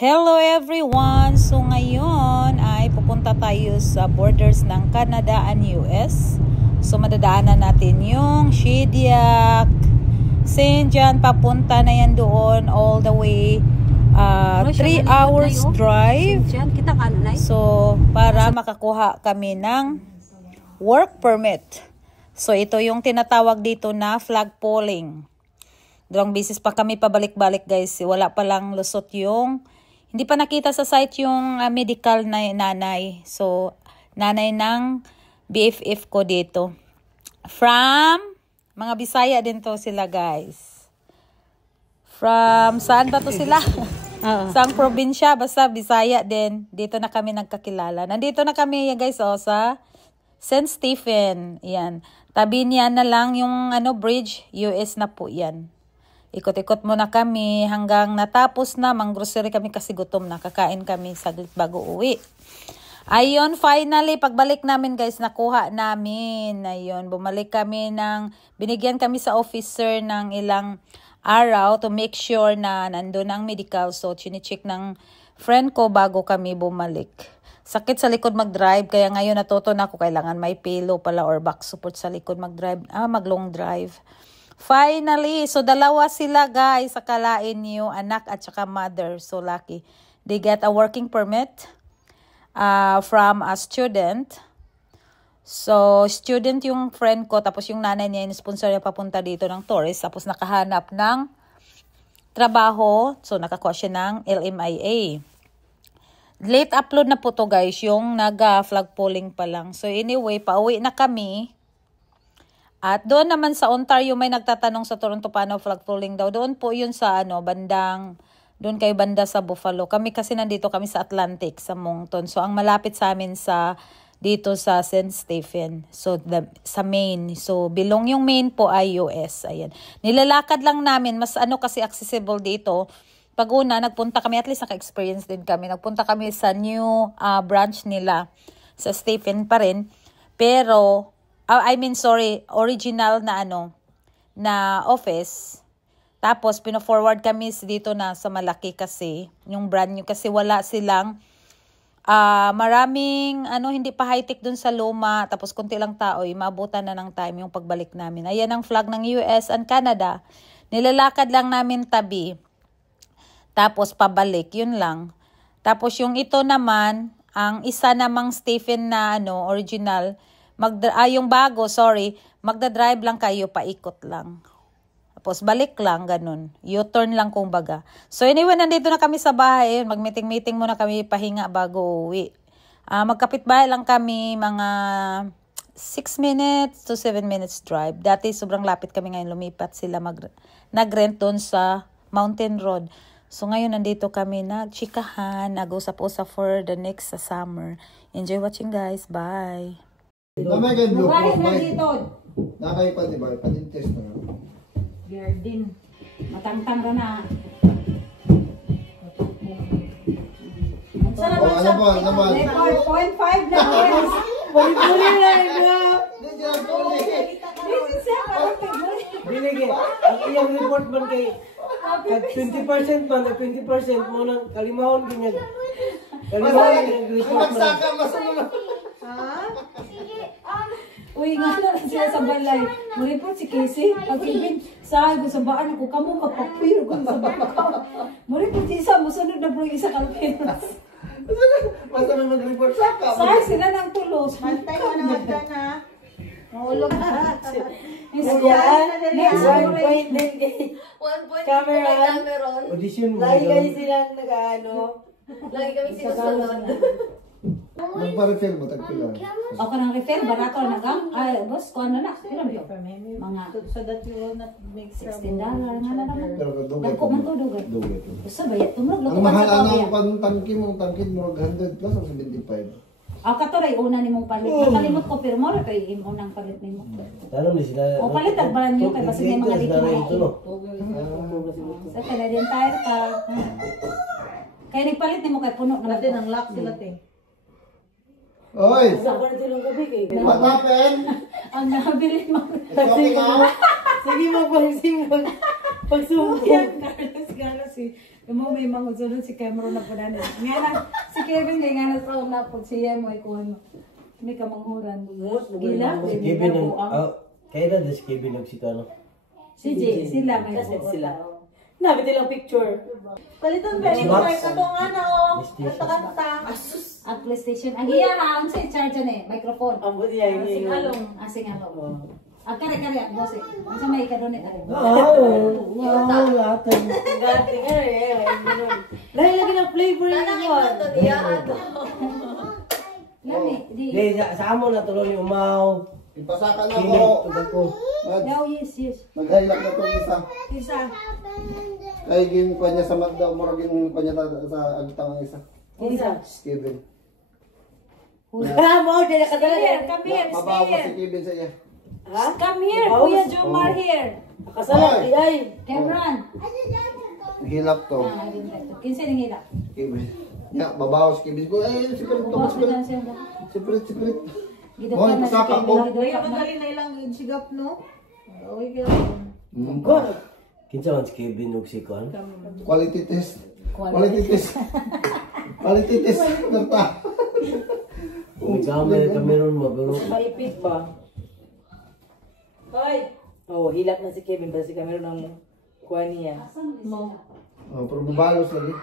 Hello everyone! So ngayon ay pupunta tayo sa borders ng Canada and US. So madadaanan natin yung Shediac, St. John, papunta na yan doon all the way 3 hours drive. So para makakuha kami ng work permit. So ito yung tinatawag dito na flagpoling. Dalawang beses pa kami pabalik-balik guys. Wala pa lang lusot yung hindi pa nakita sa site yung medical na nanay. So, nanay ng BFF ko dito. From, mga Bisaya din to sila guys. From, saan ba to sila? Saang probinsya? Basta Bisaya din. Dito na kami nagkakilala. Nandito na kami guys sa St. Stephen. Yan. Tabi niya na lang yung bridge. US na po yan. Ikot-ikot muna kami hanggang natapos na. Mang-grocery kami kasi gutom na. Kakain kami saglit bago uwi. Ayun, finally, pagbalik namin guys, nakuha namin. Ayun, bumalik kami binigyan kami sa officer ng ilang araw to make sure na nandun ang medical. So, chine-check ng friend ko bago kami bumalik. Sakit sa likod mag-drive, kaya ngayon natuto na ako kailangan may pillow pala or back support sa likod mag-drive, mag-long drive. Finally, so dalawa sila guys, akalain niyo, anak at saka mother. So lucky. They get a working permit from a student. So student yung friend ko, tapos yung nanay niya, in-sponsor niya papunta dito ng tourist. Tapos nakahanap ng trabaho. So nakakuha siya ng LMIA. Late upload na po to guys, yung nag-flag polling pa lang. So anyway, pauwi na kami. At doon naman sa Ontario, may nagtatanong sa Toronto paano flag polling daw. Doon po yun sa doon kayo banda sa Buffalo. Kami kasi nandito kami sa Atlantic, sa Moncton. So ang malapit sa amin dito sa St. Stephen. So sa Maine. So bilong yung Maine po ay US. Ayan. Nilalakad lang namin, mas kasi accessible dito. Pag una, nagpunta kami, at least naka-experience din kami. Nagpunta kami sa new branch nila. Sa Stephen pa rin. Pero original na office. Tapos, pino-forward kami dito na sa malaki kasi, yung brand new. Kasi wala silang, maraming, hindi pa high-tech dun sa luma. Tapos, konti lang tao, maabutan na ng time yung pagbalik namin. Ayan ang flag ng US and Canada. Nilalakad lang namin tabi. Tapos, pabalik. Yun lang. Tapos, yung ito naman, ang isa namang Stephen na, original, yung bago, magda-drive lang kayo, paikot lang. Tapos balik lang, ganun. U-turn lang kung baga. So anyway, nandito na kami sa bahay. Mag-meeting muna kami, pahinga bago uwi. Magkapit-bahay lang kami, mga 6 minutes to 7 minutes drive. Dati sobrang lapit kami, ngayon lumipat sila, nag-rent doon sa Mountain Road. So ngayon nandito kami nag-chikahan, nag-usap-usap for the next summer. Enjoy watching guys, bye! Namay kayo blue Buhay po, na bay. dito. Nakay pa, diba? Patintest na nga. Gardin. Matangtang ka na. Ang sarap ang ano ba? 4.5 na guys. Buli-buli na ito. This is Binigay. Ang iyang report man kay 20% man, 20% mo nang kalimahon ganyan. Kalimahon yung report man. Magsaka, masunod. Uy, nga na siya sa balay. Muripot si Casey. Pag-ibig, sabi ko sa baan ako, kamo magpapwiro kung sa bakaw. Muripot si isa, musunod na bro isa kalpiros. Basta may mag-report saka. Sabi sila ng tulos. Mantay mo na magda na. Mahulog na. Next 1 point din kay Cameron. Audition mo. Lagi kayo silang lagi kami sinusunod. Magpa-refill mo, tagpilan. Ako ng refill, barato na gang. Ay, boss, kung ano na. Ilan ito? Mga So that you will not make $16 nga na naman. Pero dugay Dagko man to, dugay. Dugay to. Basta ba, tumurag Ang mahal ang tangki mo murag 100 plus o 75. Katoray, una ni mong palit. Nakalimot ko, pero mora kayo yung unang palit ni mo. Tanong ni sila. O palit, agbalan nyo kayo kasi may mga likid na ito, no? Sa Canadian Tire ka. Kaya nagpalit ni mo kay puno na. Natin ang lock sila te. Oy! Sa kwarto ng gabi kay. What happened? Ang nabili mo. Okay now? Sige magpagsingol. Pagsumpo. Carlos Galas eh. Imo may mangudsunod si Cameron na po na. Nga na, si Kevin kay nga na taon na po siya mo ikuan. May kamanghuran. Gila. Si Kevin ang... Kaya na si Kevin ang sito ano? Si J, sila may Kasi sila. Nabi nilang picture. Palitan ba ni ko kay katong ano, kanta-kanta. Ang PlayStation. Ang iya ha, ang sa charge ni microphone. Ang buti yan. Asing along, asing along. Ang kare-kare ang boss eh. Ang sa may kadonit ari. Wow, latag. Gati ka eh. Lahi lagi ng flavor niyo. Lami, di. Di, sa amo na tuloy ni Umaw. Ipasaka na Kinig, ko. tugad ko. Daw yes. Mag-highlight na itong isa. Isa. Kaya gin pa niya sa magda, murag gin pa niya sa agtang ang isa. Isa. Kevin. Mo, dili ka dala. Come here, Mabawa stay si Kevin sa iya. Ha? Come here, Kuya Jomar here. Kasala ay. Cameron. Hilap to. Kinsa ning hila? Kevin. Ya, babaw si Kevin ko. Eh, secret to, Boss secret. bitan siya. Secret. Gidot Moy, na si pasaka ko. Kevin. Kaya madali na ilang sigap no. Uy ka. Kinsa man si Kevin ug si Kuan? Quality test. Quality test. Quality test. Nerta. Gamay kami ron mo, pero Maipit ba? Hoy. Oh, hilak na si Kevin kasi kami ron ang kuha niya. Mo. Oh, pero bubalos lagi.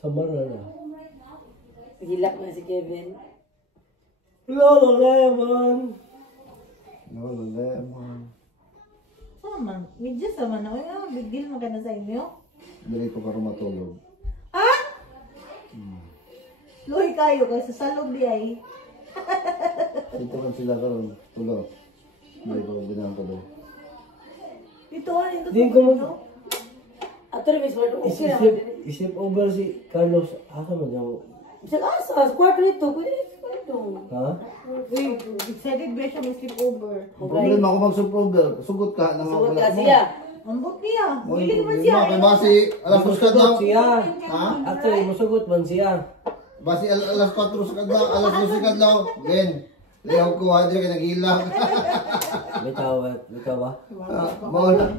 samar na. Hilak na si Kevin. Lolo Lemon. No, lemon. Sama. Medyo sama na. Uy, big deal mo ka na sa inyo. Dili ko karon matulog. Luhay kayo kasi sa salog di ay. Dito man sila karon tulog. Dili ko binang ko daw. Ito ano ito. Di ko mo Ato rin mismo. Okay na. isip over si Carlos. Asa mo daw? Sa asas, kwarto nito. Pwede rin kwarto. Ha? Uy, excited ba siya may sleep over. Problema ako mag-suprover. Sugot ka na Sugot mga ka siya. Ambot niya. Moy, Hilig ba problema siya? kay basi alas 4 kadlaw. Musugot siya. Ha? Actually, musugot man siya. Basi alas 4 sa kadlaw, alas 12 sa kadlaw. Ben, liyaw ko ha kay naghilang. Bitaw ba?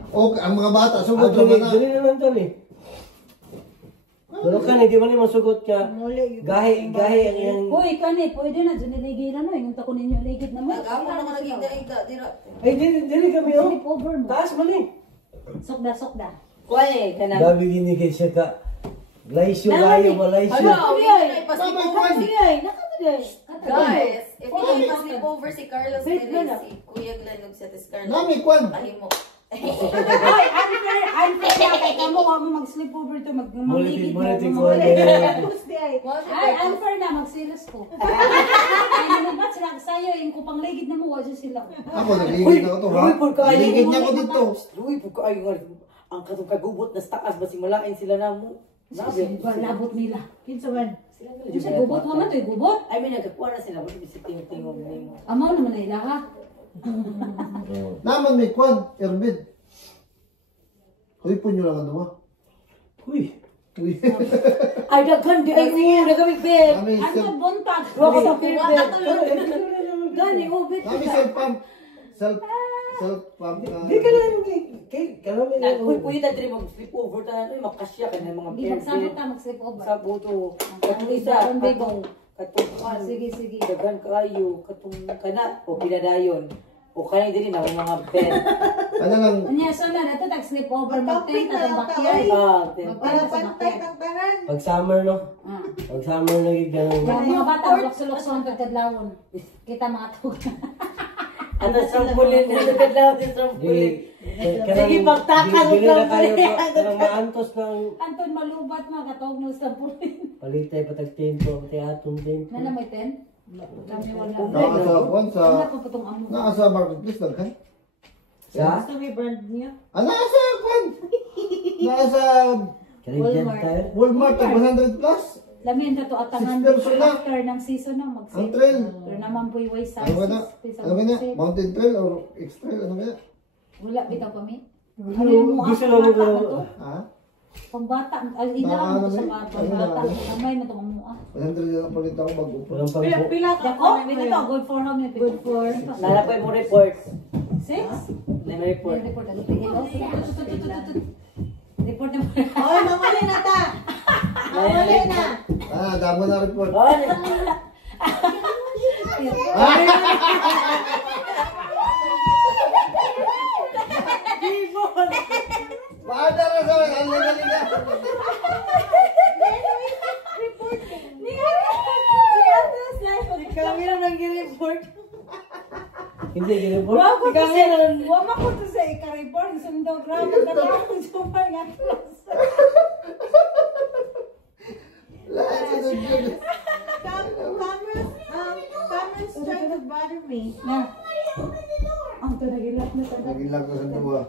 O ang mga bata sugot Actually, naman na. dili naman to ni. Pero kani di man ni masugot ka. Muli. Gahi ang iyang Uy, kani, pwede na, dyan niligiran no, yung tako ninyo ligid na mo. Nag-apo na ka nag-igda-igda. Dira. ay dili kami oh. Sleep over mo. Taas man ni. Sokda. Kuha eh, kanang. Gabi gini kay siya ka. Laisyo kayo, malaisyo. Ano? Ay, Tama, Juan. Guys, if you sleep over si Carlos Pérez, si Kuya Glenn ug si Ate Scarlett. Nami kwan. Ahimo. Ay, unfair na kay kamo wa mo mag-sleep over to magligid mo. Mulitig ko. Tapos di ay. Ay, unfair na magsilos ko. Ay, naman sila sayo yung kupang ligid na mo wa dyan sila. Ako nagligid ako to ha. Ligid niya ko dito. Uy, pagka ay ang katong kagubot na takas ba simulain sila na mo. Sabi, Labot nila. Kinsa man. Yung sa gubot mo man to, gubot. I mean, nagkakuha na sila. Wala si tingog nimo. Amaw naman na ilaha. Naman may kwan, Erbid. Hoy po nyo lang ano ha. Uy. Uy. Ay, daghan di ay nagamig bed. Nami Ano buntag? Bro, sa pirde. Gani, bed. Nami self pump. Self pump Di na. ka lang kay karami na. Kuy na diri mag sleep over ta na makasya ka na mga Hindi, magsabot ka, mag-sleep over. Sa buto. Katong isa, katong Sige. daghan kayo, katong kana o pinadayon. O kaya diri na mga bed. Ano lang. Anya, so na, nato tag-sleep over, Mag-topic mag-tent na at lang backyard. Para pantay ng tanan. Pag summer no. Ah. Pag summer nagig ganun. Yung mga bata, lukso-lukso pagkadlawon. Kita mga tawag. Ano trampolin, ano kadlaw din trampolin. Sige, pagtakal Dili ng na kayo trampolin. parang maantos ng Anton malubat mga katawag mo sa pulin. palitay patag tempo, pati atong tempo. Nana may ten? Kami wala. Nakasa kwan sa. Wala pa patong amo. Nakasa marketplace daghan. Sa Gusto may brand niya. Nasa kwan. Nasa Canadian Tire. Walmart 100 plus. Lamin ka to atangan 6 person na. after ng season na mag Ang trail. Pero naman po yung size. Ano ba na? Ano ba na? Mountain trail or X trail? Ano ba na? Wala bitaw kami. Gusto na mo ka. Ha? Pambata, inaam ko sa mga pambata. Kamay na itong mua. 100 lang palit ako bago po. Walang pag-book. Pila ka Dako, ito, good for how many? Good for Lalapay mo report. 6? May report. Report na report na mo. Oy, mamali na ta. Mamali na. Damo na report. Oh, Paada na sa ang galing na. Kami na nang report. Hindi, giniport. Wama ko to sa ika-report. Sundog grabe ka na ako. Super nga. Lahat sa dugtong. Cameras trying to bother me. Na. Ang tanagilat na taga. Nagilag ko sa duwa.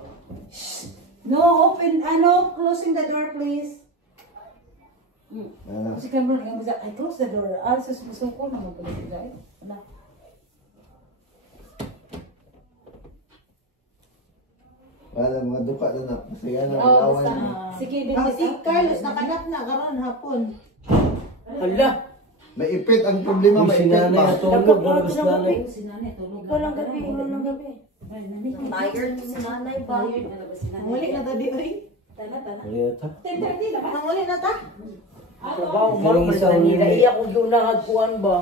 No, open, closing the door please. Kasi Cameron, I close the door. Sa suko na magpapalagay, guys. Wala. Wala, mga duka na na. Masaya na. Oh, Lawan. sige, Si Carlos nakanap na karon hapon. hala. May ipit ang problema. Yung May si ipit nanay pa. na tulog. Labas nanay. Si nanay, tulog. Ikaw lang gabi, ikaw lang gabi. Tired si nanay ba? Tired na ba si nanay? Muli na ta di oy. Tana. Ulit ha. 10:30 na ba? Muli na ta. Trabaho mo, Galing mas isa nanila. ulit. Iya ko yun nakagpuan ba?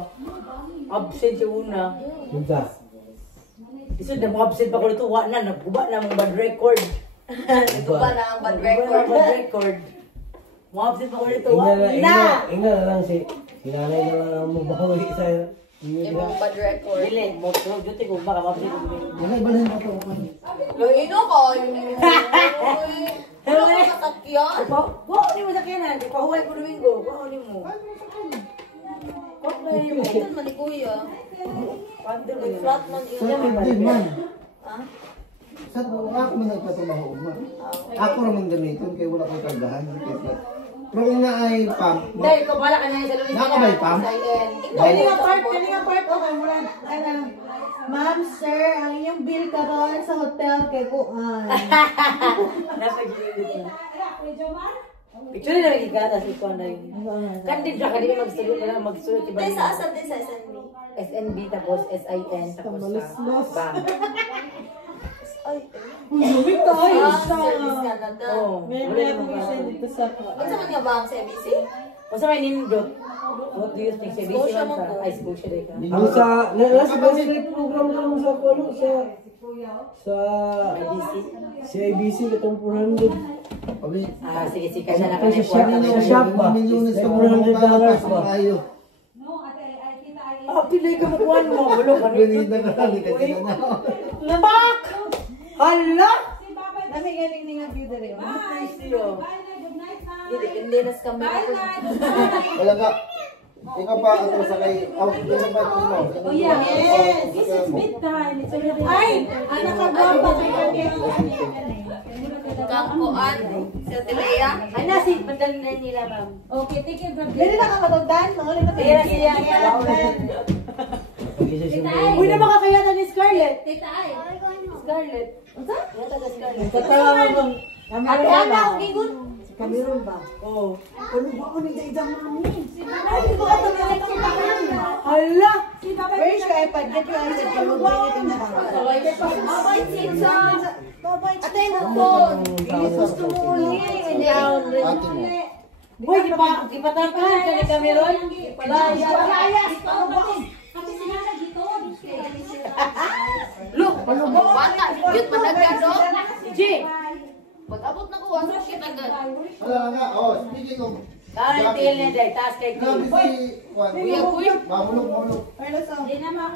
Absent yung una. Yun ka. Isa na mga absent pa ko nito. Wa na, nagkuba na mong bad record. Iba. na ang bad record. Bad record. Mga absent pa ko nito. Wa Inga na lang si nanay na lang ang mabawi sa Ibang bad record. Dili, mo duty ko baka mabsent ko. Wala, iba na yung kato ko. Yung ino ko, ano ka matakyan? Wa ni mo sa kanan, pahuway ko Domingo. Wa ni mo. Ito man ni Kuya. Pando May flat man Sa yun. hindi man. Sa ako man nagpatumaho ma. Ako naman gamitin kaya wala kong kargahan. Pero kung na ay pump, Dahil ko bala ka na sa Luis. naka may pump? Kani nga part okay mula. Ma'am, sir, ang inyong bill karon sa hotel kay kuan. Napagilid na. Picture na yung igata si Kuan na yun. Kandid na kanina magsulot na magsulot. Tayo sa asan, tayo sa SNB. SNB tapos SIN tapos sa bank. Uy, tayo Service Canada. Oh, May wala naman revolution ba? dito sa Ano man nga ba ang CBC? Basta may nindot. What do you think? Sa BC Scotia man mo ka? po. Ay, Scotia rin ka. Ang sa nasa basic program lang sa ano sa IBC. CIBC katong 400. Pabli. Ah, sige, sige. Kasi na Sa shop, sa shop ba? Milyones ka $400 ba? Ayo. Ah, pilay ka makuhan mo. Bulo ka Ganito na ka ni kanina na. Lamak! Hala! Nami galing ni nga view dere. Nice yun. Hindi na sa camera ko. Wala ka. Ikaw pa atras sa kay out din ba ito mo? Oh yeah, yes. This is bedtime. It's already. Ay, anak ka ba kay Kangkuan. Sa Tilea. Ay, nasi, madali na nila, ma'am. Okay, take your breath. Dili na ka matugdan, manguli na Kaya siya. Uy na makakayatan ni Scarlett. Tita Ay. Scarlett. Unsa? Yata ka Scarlett. Katawa mo bang Ano yan ako, Gigun? Cameron ba? Oo. Ano ba ako ni Daidang mo? Ay, ko ka tumingin sa Cameron. Hala! Where's your iPad? Get your iPad. Kalugay ito na. Abay, Tita. Atay mo po. Gusto mo ulit. Hindi ako. Ate mo. Boy, ipatakan ka ni Cameron. Look, bata, cute managad, no? G! Pag-abot na ko, wasa cute agad. Wala nga. Oh, speaking of Kaya tail niya dahil, taas kay grabe Chris. si Juan. Kuya, kuya. Mahulog.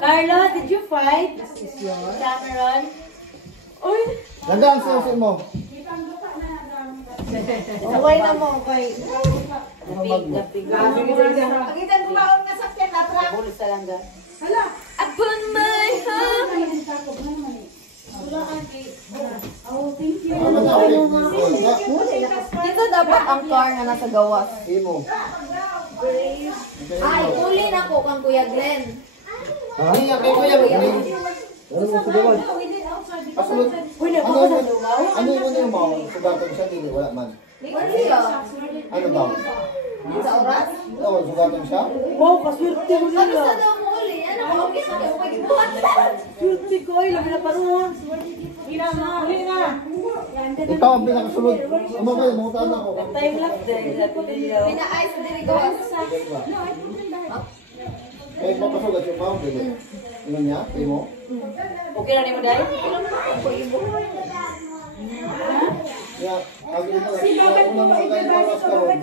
Carlo, did you fight? Cameron? Uy! Lagang sa mo. Away na mo kay. Lapig. Pagitan mo ba ang nasakyan na truck? Bulos sa langga. Upon my heart. Dito dapat ang car na nasa gawas. Imo. Ay, uli na ko kang Kuya Glenn. Ha? Kuya. Ano mo sigawad? Pasulod. Uy, nakuha sa lugaw. Ano yung mo? Sugatong siya dili wala man. Lingon siya. Ano daw? Sa oras? Oo, sugatan siya? Wow, kaswerte mo Ano nila. sa daw mo uli? Ano ka? Okay na kayo. Pag-ibuhat. Swerte ko ay, labi na paruhan. Huli na. Ikaw ang pinakasunod. Umabay, mamutaan ako. Time lapse dahil sa piliyaw. Pina-ice na diri gawas. Eh, mapasugat yung pao, dili. Ano niya? Kayo mo? Okay na ni mo dahil? Kaya, ang ina, kaya unang mga kayo oras ka ron.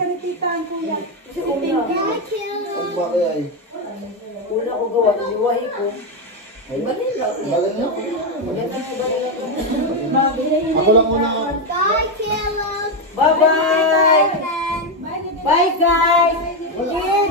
Ang bakay ay. Una ko gawa, iwahi ko. Balin niya? Ako lang muna. Bye, Caleb. Bye-bye! Bye guys! Wala.